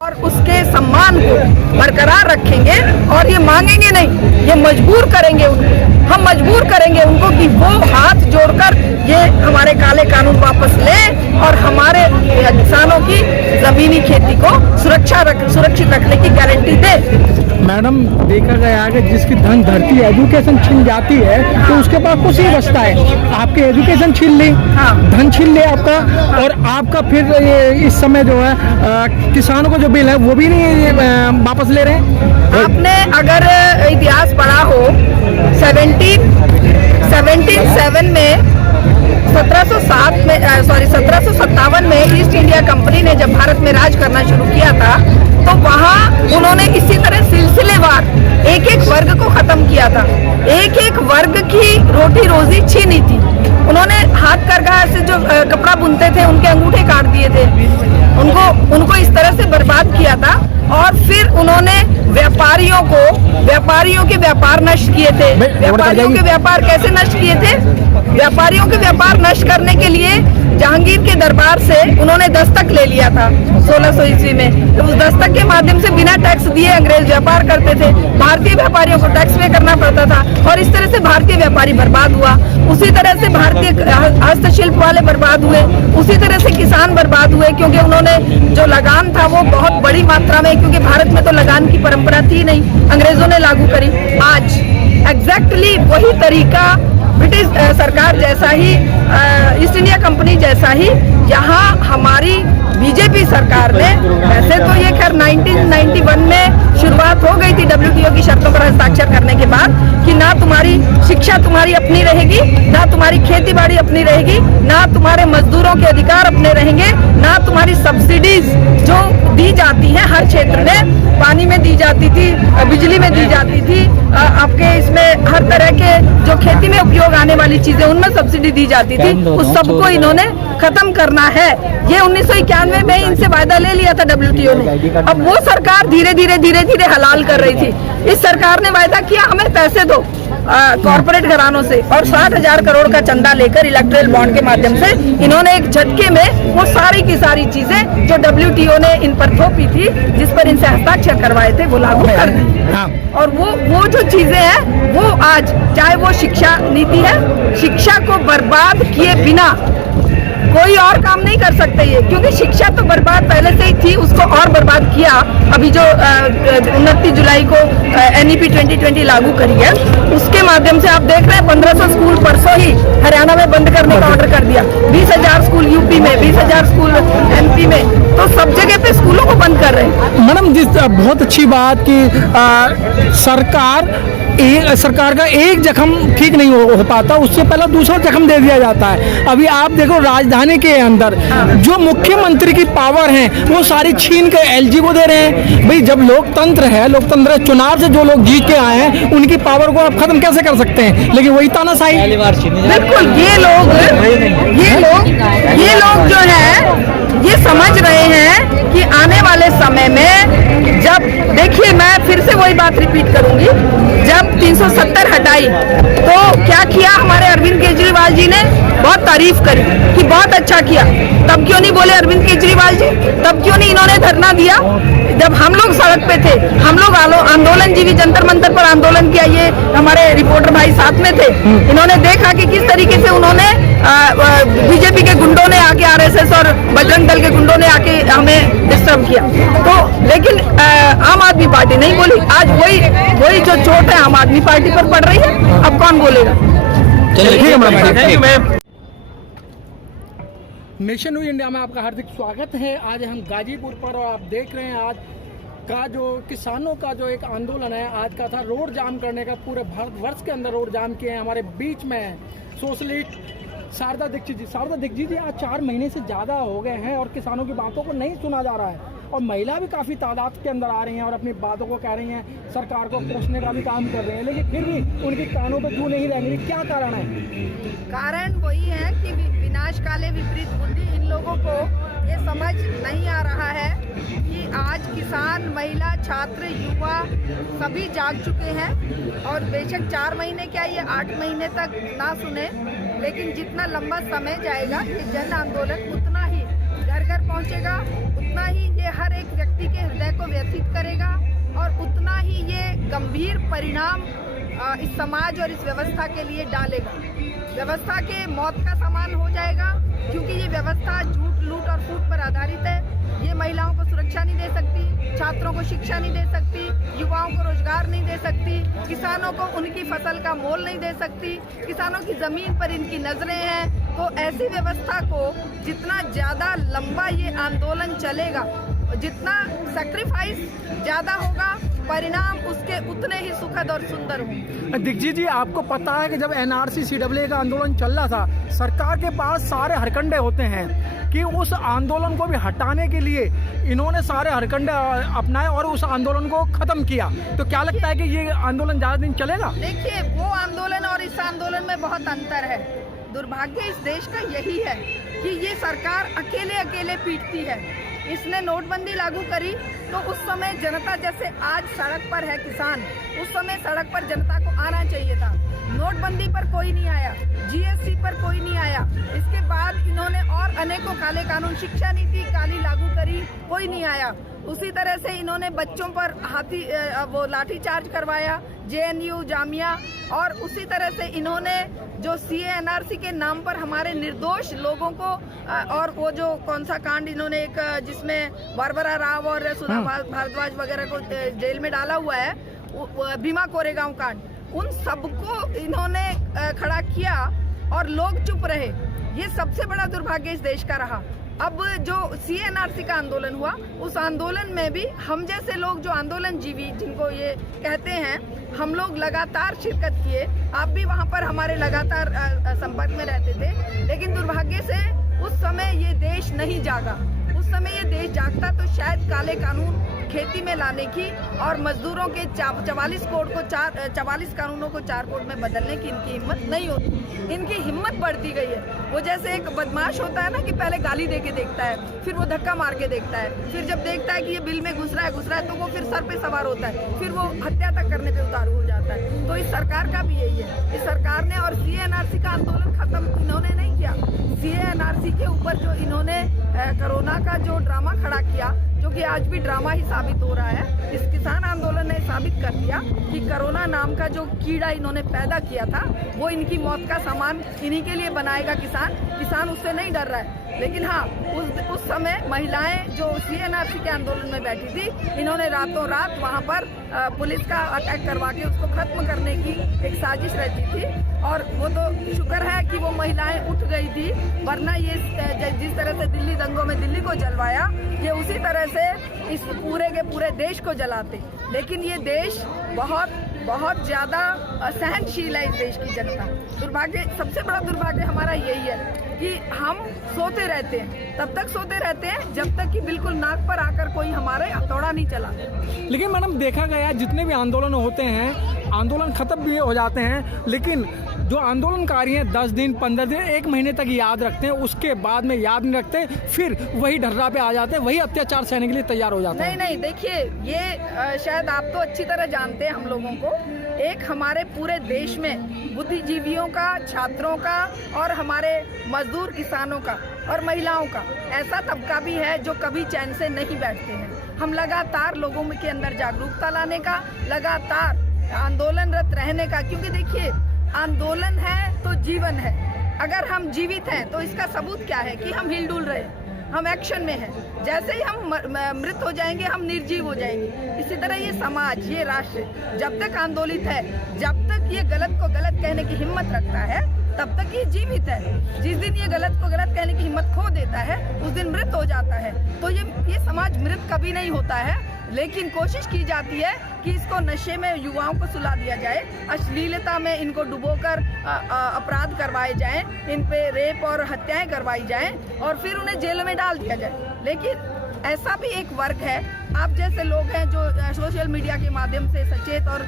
और उसके सम्मान को बरकरार रखेंगे और ये मांगेंगे नहीं, ये मजबूर करेंगे उनको, हम मजबूर करेंगे उनको कि वो हाथ जोड़कर ये हमारे काले कानून वापस लें और हमारे किसानों की जमीनी खेती को सुरक्षित रखने की गारंटी दे। मैडम, देखा गया है कि जिसकी धन धरती एजुकेशन छीन जाती है तो उसके पास कुछ ही बचता है। आपकी एजुकेशन छीन ली, धन छीन ले आपका, और आपका फिर इस समय जो है किसानों को जो बिल है वो भी नहीं वापस ले रहे हैं। आपने अगर इतिहास पढ़ा हो 1757 में 1757 में ईस्ट इंडिया कंपनी ने जब भारत में राज करना शुरू किया था तो वहाँ उन्होंने इसी तरह सिलसिलेवार एक एक वर्ग को खत्म किया था, एक एक वर्ग की रोटी रोजी छीनी थी। उन्होंने हाथ करघा से जो कपड़ा बुनते थे उनके अंगूठे काट दिए थे, उनको इस तरह से बर्बाद किया था। और फिर उन्होंने व्यापारियों के व्यापार नष्ट किए थे। व्यापारियों के व्यापार कैसे नष्ट किए थे? व्यापारियों के व्यापार नष्ट करने के लिए जहांगीर के दरबार से उन्होंने दस्तक ले लिया था 1600 ईस्वी में। तो उस दस्तक के माध्यम से बिना टैक्स दिए अंग्रेज व्यापार करते थे, भारतीय व्यापारियों को टैक्स पे करना पड़ता था और इस तरह से भारतीय व्यापारी बर्बाद हुआ। उसी तरह से भारतीय हस्तशिल्प वाले बर्बाद हुए, उसी तरह से किसान बर्बाद हुए, क्योंकि उन्होंने जो लगान था वो बहुत बड़ी मात्रा में, क्योंकि भारत में तो लगान की परंपरा थी नहीं, अंग्रेजों ने लागू करी। आज एग्जैक्टली वही तरीका ब्रिटिश सरकार जैसा ही, ईस्ट इंडिया कंपनी जैसा ही यहाँ हमारी बीजेपी सरकार ने, वैसे तो ये खैर 1991 में शुरुआत हो गई थी WTO की शर्तों पर हस्ताक्षर करने के बाद कि ना तुम्हारी शिक्षा तुम्हारी अपनी रहेगी, ना तुम्हारी खेती बाड़ी अपनी रहेगी, ना तुम्हारे मजदूरों के अधिकार अपने रहेंगे, ना तुम्हारी सब्सिडीज जो दी जाती है हर क्षेत्र में, पानी में दी जाती थी, बिजली में दी जाती थी, आपके इसमें हर तरह के जो खेती में उपयोग आने वाली चीजें उनमें सब्सिडी दी जाती थी, उस सबको इन्होंने खत्म करना है। ये 1991 में इनसे वायदा ले लिया था WTO ने। अब वो सरकार धीरे धीरे हलाल कर रही थी। इस सरकार ने वायदा किया हमें पैसे दो कॉर्पोरेट घरानों से, और 60,000 करोड़ का चंदा लेकर इलेक्ट्रल बॉन्ड के माध्यम से इन्होंने एक झटके में वो सारी की सारी चीजें जो WTO ने इन पर थोपी थी, जिस पर इनसे हस्ताक्षर करवाए थे, वो लागू कर दी। और वो जो चीजें हैं वो आज, चाहे वो शिक्षा नीति है, शिक्षा को बर्बाद किए बिना कोई और काम नहीं कर सकते ये, क्योंकि शिक्षा तो बर्बाद पहले से ही थी, उसको और बर्बाद किया। अभी जो 29 जुलाई को NEP 2020 लागू करी है, उसके माध्यम से आप देख रहे हैं 1500 स्कूल परसों ही हरियाणा में बंद करने का ऑर्डर कर दिया, 20,000 स्कूल यूपी में, 20,000 स्कूल MP में, तो सब जगह पे स्कूलों को बंद कर रहे हैं। मैडम, बहुत अच्छी बात कि सरकार का एक जख्म ठीक नहीं हो पाता, उससे पहले दूसरा जख्म दे दिया जाता है। अभी आप देखो राजधानी के अंदर जो मुख्यमंत्री की पावर है वो सारी छीन के LG को दे रहे हैं। भाई, जब लोकतंत्र है, चुनाव से जो लोग जीत के आए हैं उनकी पावर को आप खत्म कैसे कर सकते हैं? लेकिन वही तानाशाही। बिल्कुल, ये लोग जो है ये समझ रहे हैं कि आने वाले समय में, जब देखिए मैं फिर से वही बात रिपीट करूंगी, जब 370 हटाई तो क्या किया हमारे अरविंद केजरीवाल जी ने? बहुत तारीफ करी कि बहुत अच्छा किया। तब क्यों नहीं बोले अरविंद केजरीवाल जी? तब क्यों नहीं इन्होंने धरना दिया? जब हम लोग सड़क पे थे, हम लोग आंदोलन जीवी जंतर मंतर पर आंदोलन किया, ये हमारे रिपोर्टर भाई साथ में थे, इन्होंने देखा कि किस तरीके से उन्होंने बीजेपी के गुंडों ने आके, RSS और बजरंग दल के गुंडों ने आके हमें डिस्टर्ब किया। तो लेकिन आम आदमी पार्टी नहीं बोली। आज वही जो चोट है आम आदमी पार्टी पर पड़ रही है, अब कौन बोलेगा? नेशन न्यूज इंडिया में आपका हार्दिक स्वागत है। आज हम गाजीपुर पर, और आप देख रहे हैं आज का जो किसानों का जो एक आंदोलन है, आज का था रोड जाम करने का। पूरे भारतवर्ष के अंदर रोड जाम किए हैं। हमारे बीच में सोशलिस्ट शारदा दीक्षित जी आज 4 महीने से ज़्यादा हो गए हैं और किसानों की बातों को नहीं सुना जा रहा है। और महिला भी काफ़ी तादाद के अंदर आ रही हैं और अपनी बातों को कह रही हैं, सरकार को कोसने का भी काम कर रहे हैं, लेकिन फिर भी उनके कानों पे क्यों नहीं रहेंगे? क्या कारण है? कारण वही है कि विनाश काले विपरीत बुद्धि। इन लोगों को ये समझ नहीं आ रहा है कि आज किसान, महिला, छात्र, युवा सभी जाग चुके हैं। और बेशक 4 महीने क्या, ये 8 महीने तक ना सुने, लेकिन जितना लंबा समय जाएगा ये जन आंदोलन उतना ही घर घर पहुंचेगा, उतना ही ये हर एक व्यक्ति के व्यथित करेगा और उतना ही ये गंभीर परिणाम इस समाज और इस व्यवस्था के लिए डालेगा। व्यवस्था के मौत का समान हो जाएगा, क्योंकि ये व्यवस्था झूठ, लूट और फूट पर आधारित है। ये महिलाओं को सुरक्षा नहीं दे सकती, छात्रों को शिक्षा नहीं दे सकती, युवाओं को रोजगार नहीं दे सकती, किसानों को उनकी फसल का मोल नहीं दे सकती, किसानों की जमीन पर इनकी नजरें हैं। तो ऐसी व्यवस्था को जितना ज्यादा लंबा ये आंदोलन चलेगा, जितना सैक्रिफाइस ज्यादा होगा, परिणाम उसके उतने ही सुखद और सुंदर होंगे। दीक्षित जी, आपको पता है कि जब एनआरसी सीडब्ल्यूए का आंदोलन चल रहा था, सरकार के पास सारे हरकंडे होते हैं कि उस आंदोलन को भी हटाने के लिए इन्होंने सारे हरकंडे अपनाए और उस आंदोलन को खत्म किया। तो क्या लगता है कि ये आंदोलन ज्यादा दिन चलेगा? देखिए, वो आंदोलन और इस आंदोलन में बहुत अंतर है। दुर्भाग्य इस देश का यही है कि ये सरकार अकेले अकेले पीटती है। इसने नोटबंदी लागू करी तो उस समय जनता, जैसे आज सड़क पर है किसान, उस समय सड़क पर जनता को आना चाहिए था। नोटबंदी पर कोई नहीं आया, जीएसटी पर कोई नहीं आया। इसके बाद इन्होंने और अनेकों काले कानून, शिक्षा नीति काली लागू करी, कोई नहीं आया। उसी तरह से इन्होंने बच्चों पर वो लाठीचार्ज करवाया, जेएनयू, जामिया, और उसी तरह से इन्होंने जो सीएएनआरसी के नाम पर हमारे निर्दोष लोगों को, और वो जो कौन सा कांड इन्होंने एक जिसमें बारबरा राव और सुधा भारद्वाज वगैरह को जेल में डाला हुआ है, भीमा कोरेगांव कांड, उन सबको इन्होंने खड़ा किया और लोग चुप रहे। ये सबसे बड़ा दुर्भाग्य इस देश का रहा। अब जो सीएएनआरसी का आंदोलन हुआ, उस आंदोलन में भी हम जैसे लोग जो आंदोलन जीवी जिनको ये कहते हैं, हम लोग लगातार शिरकत किए। आप भी वहाँ पर हमारे लगातार संपर्क में रहते थे, लेकिन दुर्भाग्य से उस समय ये देश नहीं जागा। उस समय ये देश जागता तो शायद काले कानून खेती में लाने की और मजदूरों के 44 कानूनों को 4 कोड में बदलने की इनकी हिम्मत नहीं होती। इनकी हिम्मत बढ़ती गई है। वो जैसे एक बदमाश होता है ना, कि पहले गाली दे के देखता है, फिर वो धक्का मार के देखता है, फिर जब देखता है कि ये बिल में घुस रहा है तो वो फिर सर पे सवार होता है, फिर वो हत्या तक करने पे उतारू हो जाता है। तो इस सरकार का भी यही है। इस सरकार ने और सीएएनआरसी का आंदोलन खत्म इन्होंने नहीं किया। सीएएनआरसी के ऊपर जो इन्होंने कोरोना का जो ड्रामा खड़ा किया, जो कि आज भी ड्रामा ही साबित हो रहा है, इस किसान आंदोलन ने साबित कर दिया कि कोरोना नाम का जो कीड़ा इन्होंने पैदा किया था, वो इनकी मौत का सामान इन्हीं के लिए बनाएगा किसान उससे नहीं डर रहा है। लेकिन हाँ, उस समय महिलाएं जो सीएएनआरसी के आंदोलन में बैठी थी, इन्होंने रातों रात वहां पर पुलिस का अटैक करवा के उसको खत्म करने की एक साजिश रहती थी। और वो तो शुक्र है कि वो महिलाएं उठ गई थी, वरना ये जिस तरह से दिल्ली दंगों में दिल्ली को जलवाया, ये उसी तरह से इस पूरे के पूरे देश को जलाते। लेकिन ये देश बहुत ज्यादा असहनशील है। इस देश की जनता, दुर्भाग्य, सबसे बड़ा दुर्भाग्य हमारा यही है कि हम सोते रहते हैं, तब तक सोते रहते हैं जब तक कि बिल्कुल नाक पर आकर कोई हमारे हथौड़ा नहीं चला। लेकिन मैडम, देखा गया जितने भी आंदोलन होते हैं, आंदोलन खत्म भी हो जाते हैं, लेकिन जो आंदोलनकारी हैं 10 दिन, 15 दिन, 1 महीने तक याद रखते हैं, उसके बाद में याद नहीं रखते, फिर वही ढर्रा पे आ जाते हैं, वही अत्याचार सहने के लिए तैयार हो जाते हैं। नहीं, देखिए, ये शायद आप तो अच्छी तरह जानते हैं हम लोगों को, एक हमारे पूरे देश में बुद्धिजीवियों का, छात्रों का और हमारे मजदूर किसानों का और महिलाओं का ऐसा तबका भी है जो कभी चैन से नहीं बैठते हैं। हम लगातार लोगों के अंदर जागरूकता लाने का, लगातार आंदोलनरत रहने का, क्योंकि देखिए, आंदोलन है तो जीवन है। अगर हम जीवित हैं तो इसका सबूत क्या है कि हम हिलडुल रहे, हम एक्शन में हैं। जैसे ही हम मृत हो जाएंगे, हम निर्जीव हो जाएंगे। इसी तरह ये समाज, ये राष्ट्र जब तक आंदोलित है, जब तक ये गलत को गलत कहने की हिम्मत रखता है, तब तक ये जीवित है। जिस दिन ये गलत को गलत कहने की हिम्मत खो देता है, उस दिन मृत हो जाता है। तो ये समाज मृत कभी नहीं होता है, लेकिन कोशिश की जाती है कि इसको नशे में युवाओं को सुला दिया जाए, अश्लीलता में इनको डुबोकर अपराध करवाए जाएं, इन पे रेप और हत्याएं करवाई जाएं और फिर उन्हें जेल में डाल दिया जाए। लेकिन ऐसा भी एक वर्ग है, आप जैसे लोग हैं जो सोशल मीडिया के माध्यम से सचेत और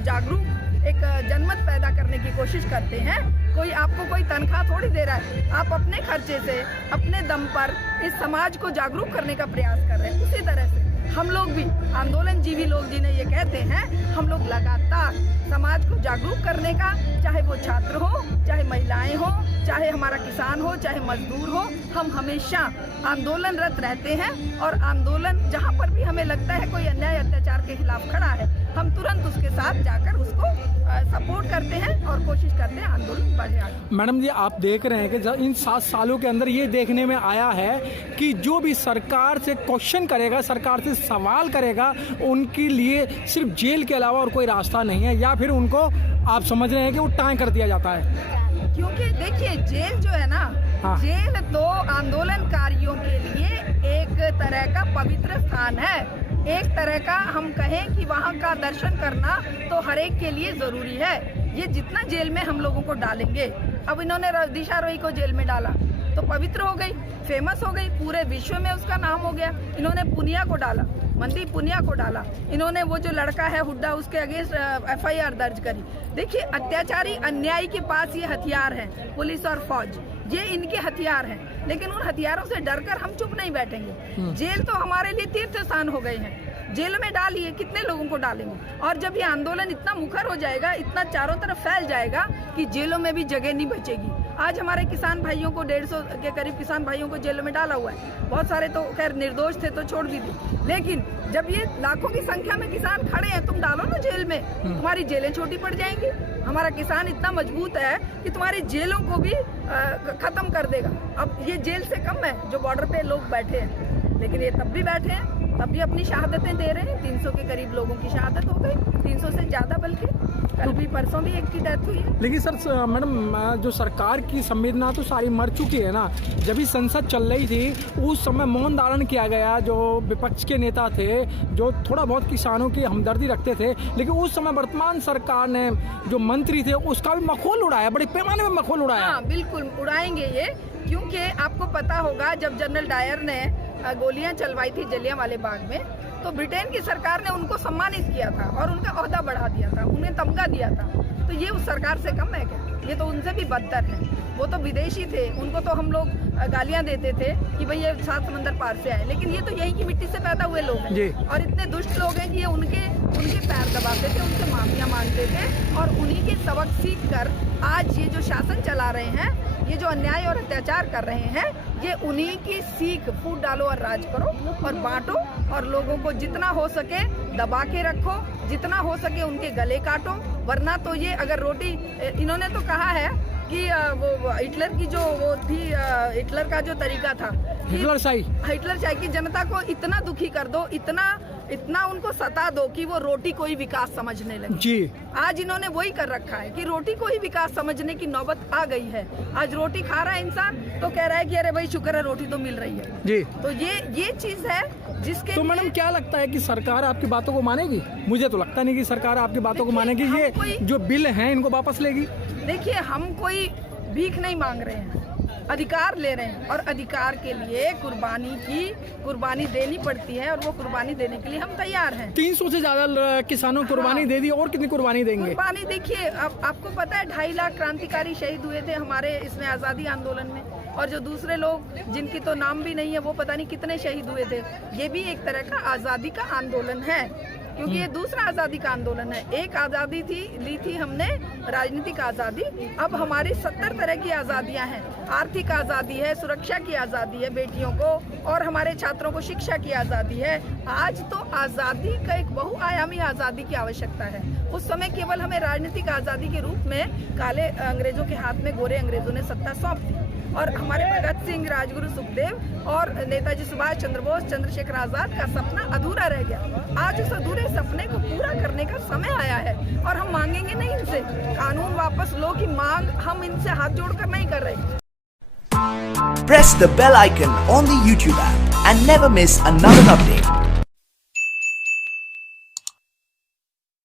जागरूक एक जनमत पैदा करने की कोशिश करते हैं। आपको कोई तनख्वाह थोड़ी दे रहा है, आप अपने खर्चे से, अपने दम पर इस समाज को जागरूक करने का प्रयास कर रहे हैं। उसी तरह से हम लोग भी आंदोलन जीवी लोग जिन्हें ये कहते हैं, हम लोग लगातार समाज को जागरूक करने का, चाहे वो छात्र हो, चाहे महिलाएं हो, चाहे हमारा किसान हो, चाहे मजदूर हो, हम हमेशा आंदोलनरत रहते हैं। और आंदोलन जहाँ पर भी हमें लगता है कोई अन्याय अत्याचार के खिलाफ खड़ा है, हम तुरंत उसके साथ जाकर उसको सपोर्ट करते हैं और कोशिश करते हैं आंदोलन बढ़े आगे। मैडम जी, आप देख रहे हैं कि इन 7 सालों के अंदर ये देखने में आया है कि जो भी सरकार से क्वेश्चन करेगा, सरकार से सवाल करेगा, उनके लिए सिर्फ जेल के अलावा और कोई रास्ता नहीं है, या फिर उनको आप समझ रहे हैं कि वो टांग कर दिया जाता है। क्योंकि देखिए, जेल जो है ना, हाँ। जेल तो आंदोलनकारियों के लिए एक तरह का पवित्र स्थान है। एक तरह का हम कहें कि वहाँ का दर्शन करना तो हर एक के लिए जरूरी है। ये जितना जेल में हम लोगों को डालेंगे, अब इन्होंने दिशा रोही को जेल में डाला तो पवित्र हो गई, फेमस हो गई, पूरे विश्व में उसका नाम हो गया। इन्होंने पुनिया को डाला, मनदीप पुनिया को डाला, इन्होंने वो जो लड़का है हुड्डा, उसके अगेंस्ट FIR दर्ज करी। देखिए, अत्याचारी अन्यायी के पास ये हथियार हैं, पुलिस और फौज, ये इनके हथियार हैं, लेकिन उन हथियारों से डरकर हम चुप नहीं बैठेंगे। जेल तो हमारे लिए तीर्थ स्थान हो गए हैं, जेल में डालिए, कितने लोगों को डालेंगे। और जब ये आंदोलन इतना मुखर हो जाएगा, इतना चारों तरफ फैल जाएगा कि जेलों में भी जगह नहीं बचेगी। आज हमारे किसान भाइयों को 150 के करीब किसान भाइयों को जेलों में डाला हुआ है। बहुत सारे तो खैर निर्दोष थे तो छोड़ भी दी, लेकिन जब ये लाखों की संख्या में किसान खड़े हैं, तुम डालो ना जेल में, तुम्हारी जेलें छोटी पड़ जाएंगी। हमारा किसान इतना मजबूत है कि तुम्हारी जेलों को भी खत्म कर देगा। अब ये जेल से कम है जो बॉर्डर पे लोग बैठे हैं, लेकिन ये तब भी बैठे हैं, तब भी अपनी शहादतें दे रहे हैं। 300 के करीब लोगों की शहादत हो गई, 300 से ज्यादा, बल्कि कल भी परसों भी एक की डेथ हुई है। लेकिन सर, मैडम, जो सरकार की संवेदना तो सारी मर चुकी है ना। जब भी संसद चल रही थी उस समय मौन धारण किया गया, जो विपक्ष के नेता थे, जो थोड़ा बहुत किसानों की हमदर्दी रखते थे, लेकिन उस समय वर्तमान सरकार ने जो मंत्री थे उसका भी मखौल उड़ाया, बड़े पैमाने में मखौल उड़ाया। हाँ, बिल्कुल उड़ाएंगे ये, क्योंकि आपको पता होगा जब जनरल डायर ने गोलियां चलवाई थी जलियांवाले बाग में, तो ब्रिटेन की सरकार ने उनको सम्मानित किया था और उनका ओहदा बढ़ा दिया था, उन्हें तमगा दिया था। तो ये उस सरकार से कम है क्या? ये तो उनसे भी बदतर है। वो तो विदेशी थे, उनको तो हम लोग गालियां देते थे कि भाई ये 7 समंदर पार से आए, लेकिन ये तो यहीं की मिट्टी से पैदा हुए लोग हैं और इतने दुष्ट लोग हैं कि ये उनके पैर दबाते थे, उनसे माफियां मांगते थे, और उन्हीं के सबक सीख कर आज ये जो शासन चला रहे हैं, ये जो अन्याय और अत्याचार कर रहे हैं, ये उन्हीं की सीख। फूट डालो और राज करो और बांटो, और लोगों को जितना हो सके दबा के रखो, जितना हो सके उनके गले काटो। वरना तो ये अगर रोटी, इन्होंने तो कहा है कि वो हिटलर की जो वो थी, हिटलर का जो तरीका था, हिटलरशाही की जनता को इतना दुखी कर दो, इतना उनको सता दो कि वो रोटी को ही विकास समझने लगे जी। आज इन्होंने वही कर रखा है कि रोटी को ही विकास समझने की नौबत आ गई है। आज रोटी खा रहा है इंसान तो कह रहा है कि अरे भाई शुक्र है रोटी तो मिल रही है जी। तो ये चीज है जिसके तो मैडम क्या लगता है कि सरकार आपकी बातों को मानेगी? मुझे तो लगता नहीं कि सरकार आपकी बातों को मानेगी। ये जो बिल हैं इनको वापस लेगी? देखिए, हम कोई भीख नहीं मांग रहे हैं, अधिकार ले रहे हैं, और अधिकार के लिए कुर्बानी देनी पड़ती है, और वो कुर्बानी देने के लिए हम तैयार हैं। 300 से ज्यादा किसानों को कुर्बानी दे दी, और कितनी कुर्बानी देंगे? कुर्बानी देखिए, आपको पता है 2.5 लाख क्रांतिकारी शहीद हुए थे हमारे इसमें आजादी आंदोलन में, और जो दूसरे लोग जिनकी तो नाम भी नहीं है वो पता नहीं कितने शहीद हुए थे। ये भी एक तरह का आजादी का आंदोलन है, क्योंकि ये दूसरा आजादी का आंदोलन है। एक आजादी ली थी हमने राजनीतिक आजादी, अब हमारी 70 तरह की आजादियां हैं। आर्थिक आजादी है, सुरक्षा की आजादी है बेटियों को, और हमारे छात्रों को शिक्षा की आजादी है। आज तो आजादी का एक बहुआयामी आजादी की आवश्यकता है। उस समय केवल हमें राजनीतिक आजादी के रूप में काले अंग्रेजों के हाथ में गोरे अंग्रेजों ने सत्ता सौंप दी, और हमारे भगत सिंह, राजगुरु सुखदेव और नेताजी सुभाष चंद्र बोस, चंद्रशेखर आजाद का सपना अधूरा रह गया। आज उस अधूरे सपने को पूरा करने का समय आया है, और हम मांगेंगे नहीं इनसे कानून वापस लो की मांग हम इनसे हाथ जोड़कर नहीं कर रहे। Press the bell icon on the YouTube app and never miss another update.